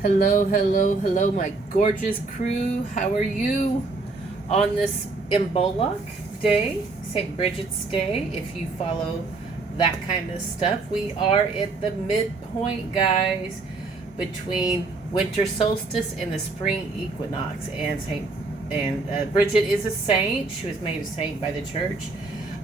Hello, hello, hello, my gorgeous crew. How are you on this Imbolc Day, St. Bridget's Day? If you follow that kind of stuff, we are at the midpoint, guys, between winter solstice and the spring equinox. And Bridget is a saint. She was made a saint by the church.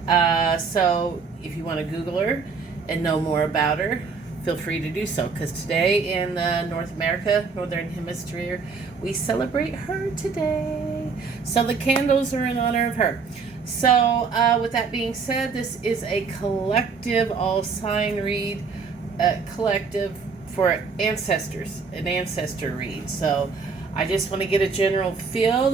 So if you want to Google her and know more about her, feel free to do so, because today in North America, Northern Hemisphere, we celebrate her today. So the candles are in honor of her. So with that being said, this is a collective all sign read, collective for ancestors, an ancestor read. So I just want to get a general feel.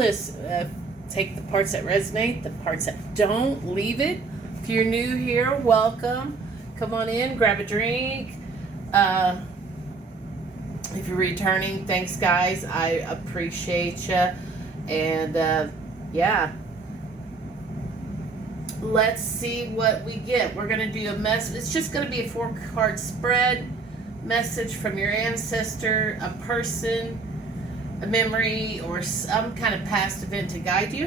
Take the parts that resonate, the parts that don't, leave it. If you're new here, welcome. Come on in, grab a drink. If you're returning, thanks, guys. I appreciate you. And yeah, let's see what we get. We're going to do a message. It's just going to be a 4-card spread. Message from your ancestor, a person, a memory, or some kind of past event to guide you,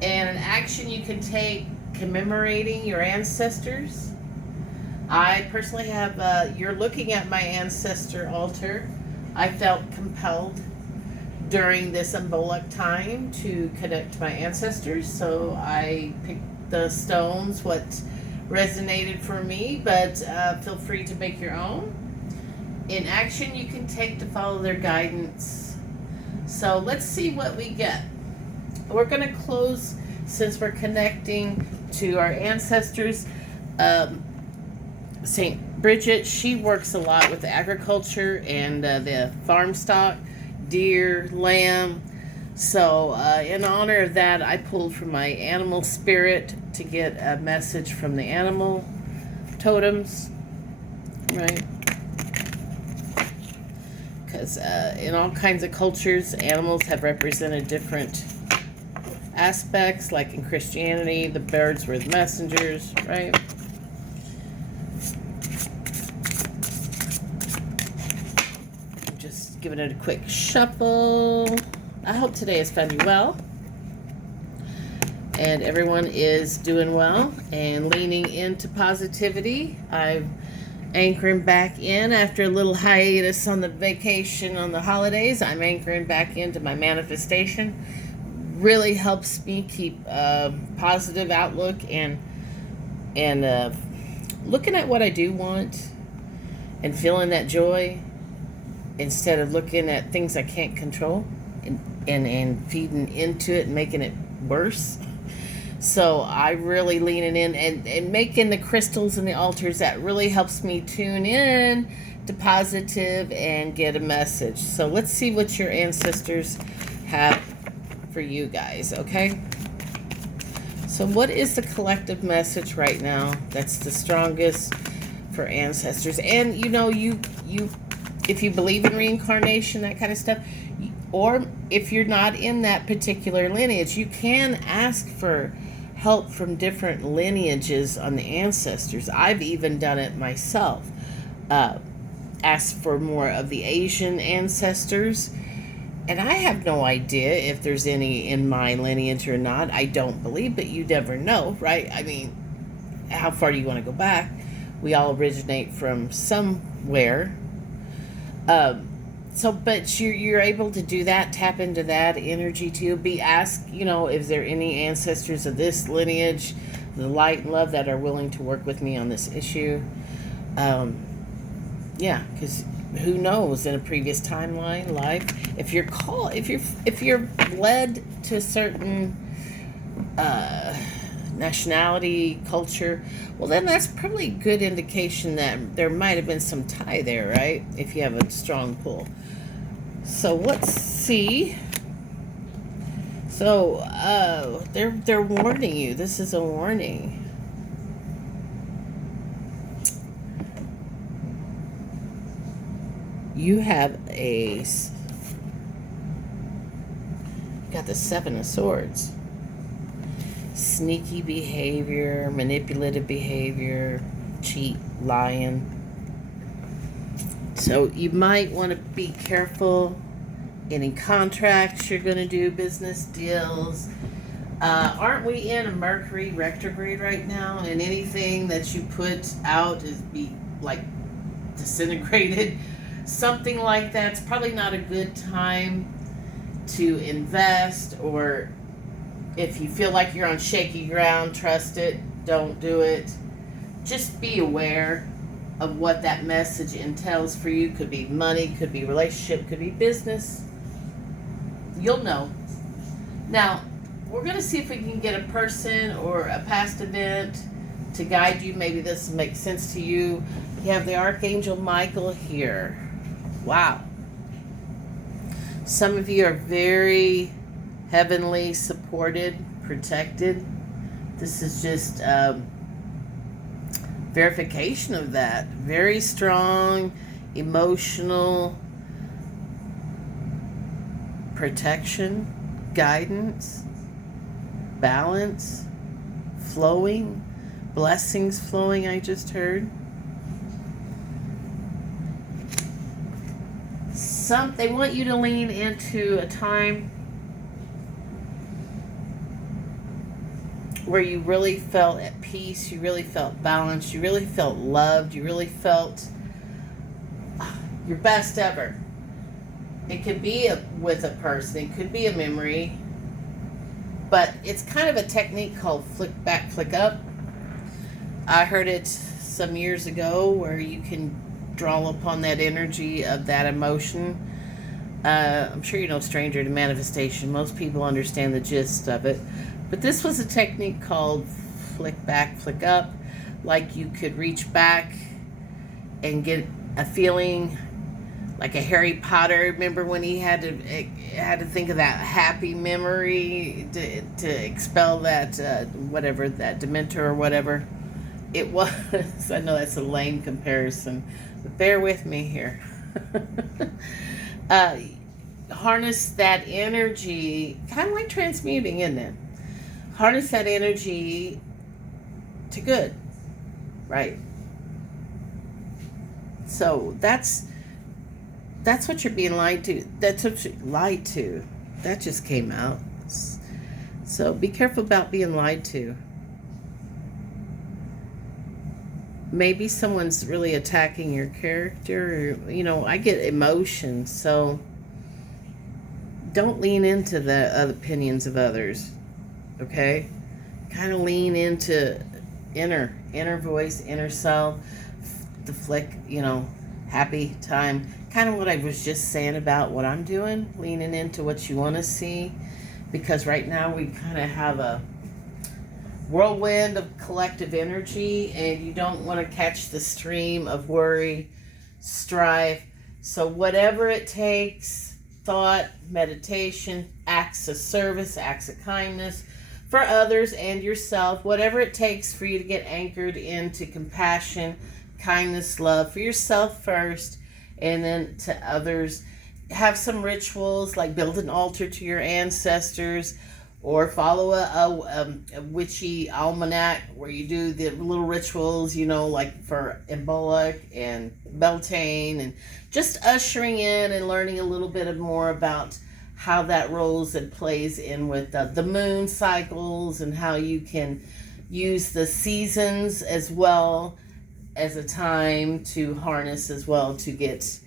and an action you can take commemorating your ancestors. I personally have, you're looking at my ancestor altar. I felt compelled during this Imbolc time to connect to my ancestors, so I picked the stones, what resonated for me, but feel free to make your own. In action you can take to follow their guidance. So let's see what we get. We're going to close, since we're connecting to our ancestors. St. Bridget, she works a lot with agriculture and the farm stock, deer, lamb. So in honor of that, I pulled from my animal spirit to get a message from the animal totems, right? Because in all kinds of cultures, animals have represented different aspects. Like in Christianity, the birds were the messengers, right? Just giving it a quick shuffle. I hope today has found you well, and everyone is doing well and leaning into positivity. I'm anchoring back in after a little hiatus on the vacation on the holidays. I'm anchoring back into my manifestation. Really helps me keep a positive outlook and looking at what I do want and feeling that joy, instead of looking at things I can't control and feeding into it and making it worse. So I really leaning in and making the crystals and the altars. That really helps me tune in to positive and get a message. So let's see what your ancestors have for you guys, okay? So what is the collective message right now that's the strongest for ancestors? And you if you believe in reincarnation, that kind of stuff, or if you're not in that particular lineage, you can ask for help from different lineages on the ancestors. I've even done it myself. Asked for more of the Asian ancestors, and I have no idea if there's any in my lineage or not. I don't believe, but you never know, right? I mean, how far do you want to go back? We all originate from somewhere. But you're able to do that, tap into that energy too. Be asked, is there any ancestors of this lineage, the light and love, that are willing to work with me on this issue? Yeah, because who knows, in a previous timeline, life, if you're led to a certain nationality, culture, well, then that's probably a good indication that there might have been some tie there, right? If you have a strong pull. So let's see. So they're warning you. This is a warning. You have got the 7 of Swords. Sneaky behavior, manipulative behavior, cheat, lying. So you might want to be careful. Any contracts you're going to do, business deals. Aren't we in a Mercury retrograde right now? And anything that you put out is be like disintegrated. Something like that's probably not a good time to invest, or if you feel like you're on shaky ground, trust it, don't do it. Just be aware of what that message entails for you. Could be money, could be relationship, could be business. You'll know. Now, we're going to see if we can get a person or a past event to guide you. Maybe this makes sense to you. You have the Archangel Michael here. Wow. Some of you are very heavenly supported, protected. This is just verification of that. Very strong, emotional protection, guidance, balance, flowing, blessings flowing, I just heard. They want you to lean into a time where you really felt at peace, you really felt balanced, you really felt loved, you really felt your best ever. It could be with a person, it could be a memory, but it's kind of a technique called flick back, flick up. I heard it some years ago where you can draw upon that energy of that emotion. I'm sure you're no stranger to manifestation. Most people understand the gist of it. But this was a technique called flick back, flick up. Like you could reach back and get a feeling like a Harry Potter. Remember when he had to think of that happy memory to expel that whatever, that Dementor or whatever it was. I know that's a lame comparison, but bear with me here. Harness that energy, kind of like transmuting, isn't it? Harness that energy to good, right? So that's what you're being lied to. That's what you're lied to. That just came out. So be careful about being lied to. Maybe someone's really attacking your character. Or, I get emotions, so don't lean into the opinions of others. Okay? Kind of lean into inner voice, inner self, the flick, happy time. Kind of what I was just saying about what I'm doing, leaning into what you want to see. Because right now we kind of have a whirlwind of collective energy, and you don't want to catch the stream of worry, strife. So whatever it takes, thought, meditation, acts of service, acts of kindness for others and yourself, whatever it takes for you to get anchored into compassion, kindness, love for yourself first, and then to others. Have some rituals, like build an altar to your ancestors, or follow a witchy almanac where you do the little rituals, like for Imbolc and Beltane, and just ushering in and learning a little bit more about how that rolls and plays in with the moon cycles, and how you can use the seasons as well as a time to harness as well to get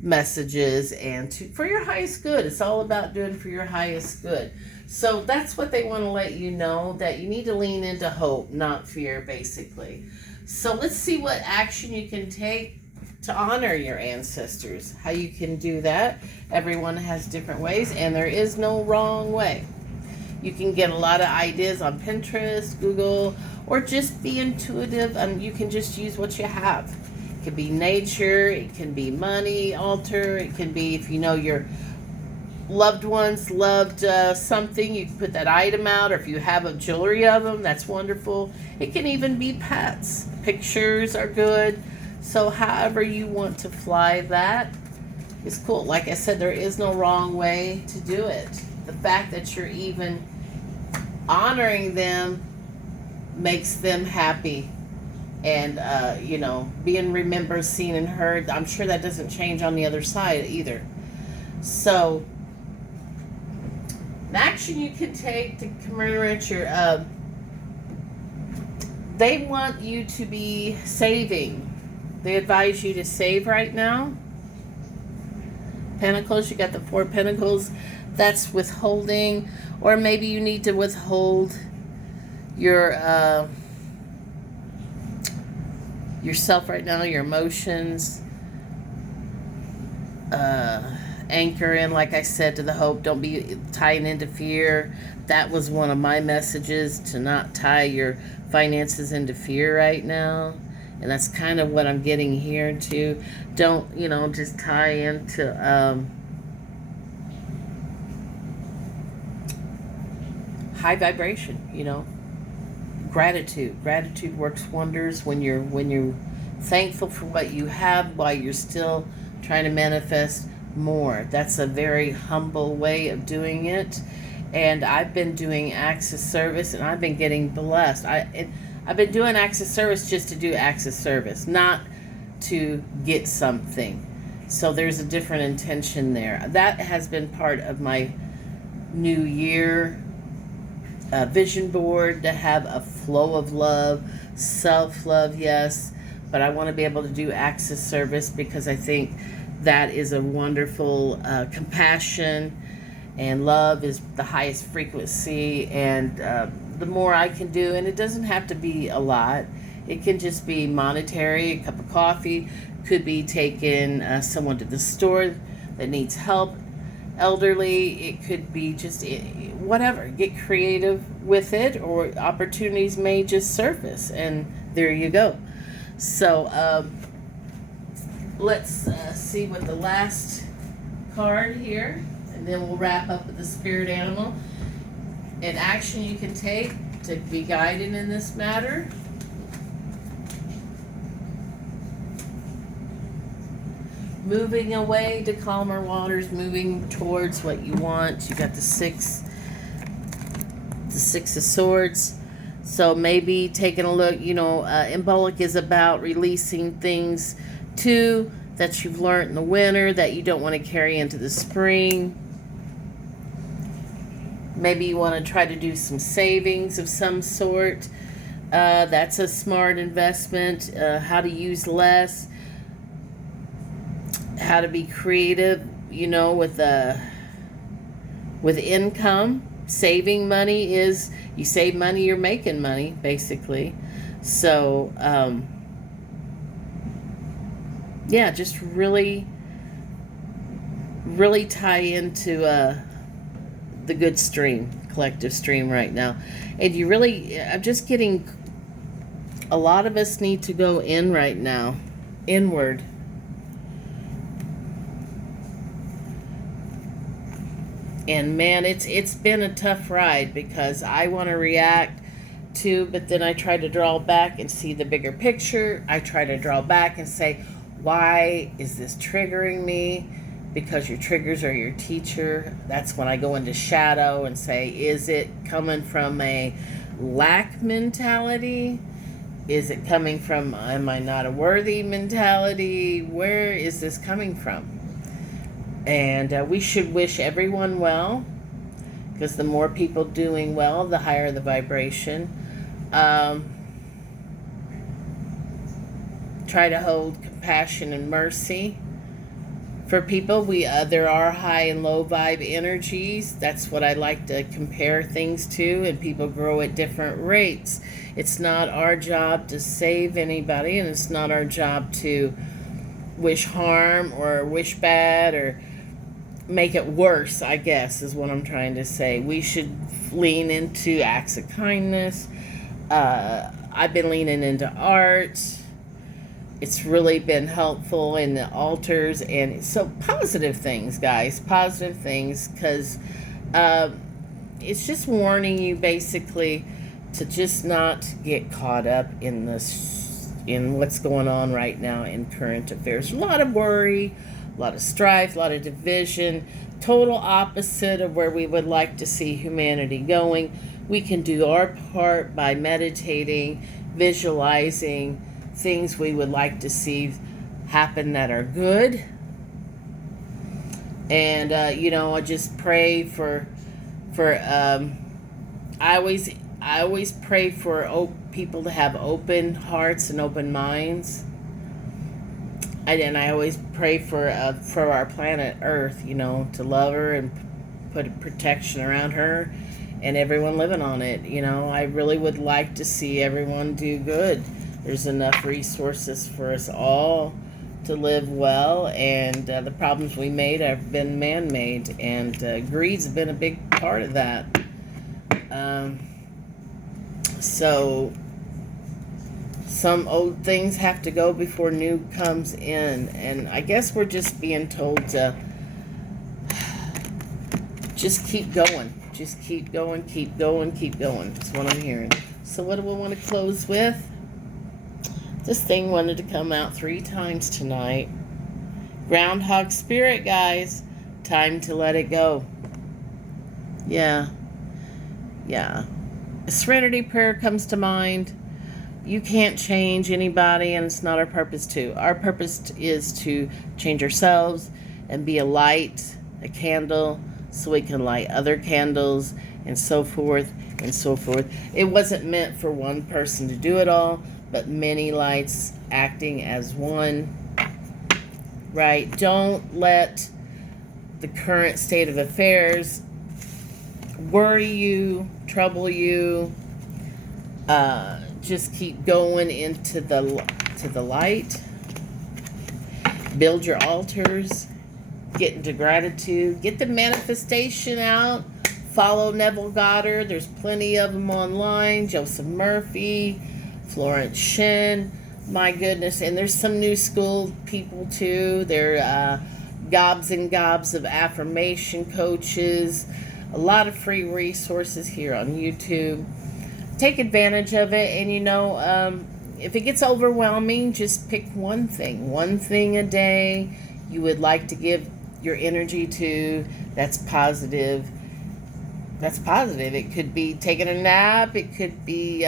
messages and for your highest good. It's all about doing for your highest good. So that's what they want to let you know, that you need to lean into hope, not fear, basically. So let's see what action you can take to honor your ancestors, how you can do that. Everyone has different ways, and there is no wrong way. You can get a lot of ideas on Pinterest, Google, or just be intuitive, and you can just use what you have. It could be nature, it can be money, altar, it can be if your loved ones loved something, you can put that item out, or if you have a jewelry of them, that's wonderful. It can even be pets. Pictures are good. So however you want to fly that is cool. Like I said, there is no wrong way to do it. The fact that you're even honoring them makes them happy. and being remembered, seen, and heard. I'm sure that doesn't change on the other side either. So, an action you can take to commemorate your. They want you to be saving. They advise you to save right now. Pentacles, you got the Four Pentacles. That's withholding, or maybe you need to withhold your yourself right now, your emotions. Anchor in, like I said, to the hope. Don't be tying into fear. That was one of my messages, to not tie your finances into fear right now. And that's kind of what I'm getting here too. Don't, just tie into high vibration, Gratitude works wonders when you're thankful for what you have while you're still trying to manifest more. That's a very humble way of doing it. And I've been doing acts of service, and I've been getting blessed. I've been doing acts of service just to do acts of service, not to get something. So there's a different intention there. That has been part of my New Year vision board, to have a flow of love, self-love, yes, but I want to be able to do acts of service, because I think that is a wonderful compassion, and love is the highest frequency, and the more I can do, and it doesn't have to be a lot. It can just be monetary, a cup of coffee, could be taking someone to the store that needs help, elderly, it could be just whatever. Get creative with it, or opportunities may just surface, and there you go. So let's see what the last card here, and then we'll wrap up with the spirit animal. An action you can take to be guided in this matter. Moving away to calmer waters, moving towards what you want. You got the Six of Swords. So maybe taking a look, Embolic is about releasing things too that you've learned in the winter that you don't want to carry into the spring. Maybe you want to try to do some savings of some sort. That's a smart investment. How to use less. How to be creative, with income. Saving money is, you save money, you're making money, basically. So, just really, really tie into the good stream, collective stream right now. And I'm just getting, a lot of us need to go in right now, inward. And man, it's been a tough ride, because I want to react to, but then I try to draw back and see the bigger picture. I try to draw back and say, why is this triggering me? Because your triggers are your teacher. That's when I go into shadow and say, is it coming from a lack mentality? Is it coming from, am I not a worthy mentality? Where is this coming from? And we should wish everyone well, because the more people doing well, the higher the vibration. Try to hold compassion and mercy for people. There are high and low vibe energies. That's what I like to compare things to, and people grow at different rates. It's not our job to save anybody, and it's not our job to wish harm or wish bad or make it worse, I guess, is what I'm trying to say. We should lean into acts of kindness. I've been leaning into art. It's really been helpful in the altars, and so positive things, guys, positive things, because it's just warning you basically to just not get caught up in what's going on right now in current affairs. A lot of worry, a lot of strife, a lot of division, total opposite of where we would like to see humanity going. We can do our part by meditating, visualizing, things we would like to see happen that are good. And I just pray for I always pray for people to have open hearts and open minds. And I always pray for our planet Earth, to love her and put protection around her and everyone living on it. I really would like to see everyone do good. There's enough resources for us all to live well, and the problems we made have been man-made, and greed's been a big part of that. So some old things have to go before new comes in, and I guess we're just being told to just keep going. Just keep going, keep going, keep going. That's what I'm hearing. So what do we want to close with? This thing wanted to come out 3 times tonight. Groundhog spirit, guys. Time to let it go. Yeah. A serenity prayer comes to mind. You can't change anybody, and it's not our purpose to. Our purpose is to change ourselves and be a light, a candle, so we can light other candles, and so forth and so forth. It wasn't meant for one person to do it all, but many lights acting as one. Right? Don't let the current state of affairs worry you, trouble you. Just keep going into the light. Build your altars. Get into gratitude. Get the manifestation out. Follow Neville Goddard. There's plenty of them online. Joseph Murphy, Florence Shen. My goodness. And there's some new school people too. They're gobs and gobs of affirmation coaches. A lot of free resources here on YouTube. Take advantage of it. And if it gets overwhelming, just pick one thing a day you would like to give your energy to that's positive. It could be taking a nap. It could be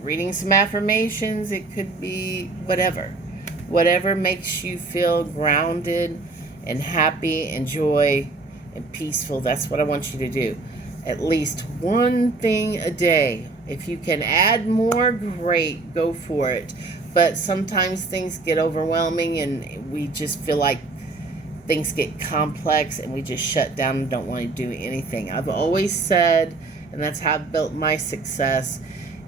reading some affirmations. It could be whatever makes you feel grounded and happy and joy and peaceful. That's what I want you to do. At least one thing a day. If you can add more, great, go for it. But sometimes things get overwhelming and we just feel like things get complex and we just shut down and don't want to do anything. I've always said, and that's how I've built my success,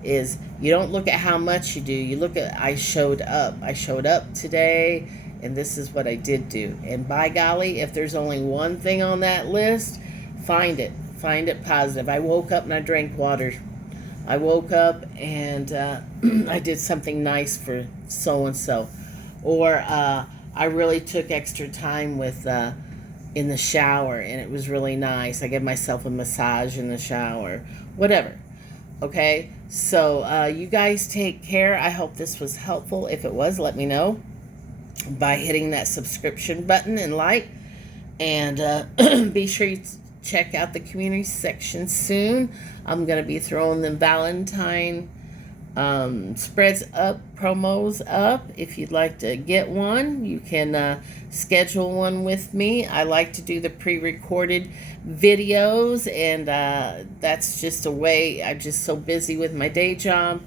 is you don't look at how much you do. You look at, I showed up. I showed up today, and this is what I did do. And by golly, if there's only one thing on that list, find it. Find it positive. I woke up and I drank water. I woke up and I did something nice for so-and-so. Or I really took extra time with in the shower, and it was really nice. I gave myself a massage in the shower. Whatever. Okay? So you guys take care. I hope this was helpful. If it was, let me know by hitting that subscription button and like. And be sure you check out the community section soon. I'm going to be throwing the Valentine spreads up, promos up. If you'd like to get one, you can schedule one with me. I like to do the pre-recorded videos, and that's just a way. I'm just so busy with my day job.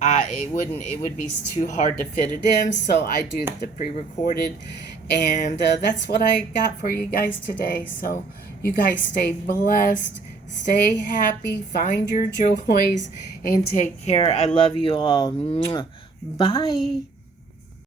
It would be too hard to fit it in, so I do the pre-recorded, and that's what I got for you guys today. So you guys stay blessed, stay happy, find your joys, and take care. I love you all. Mwah. Bye.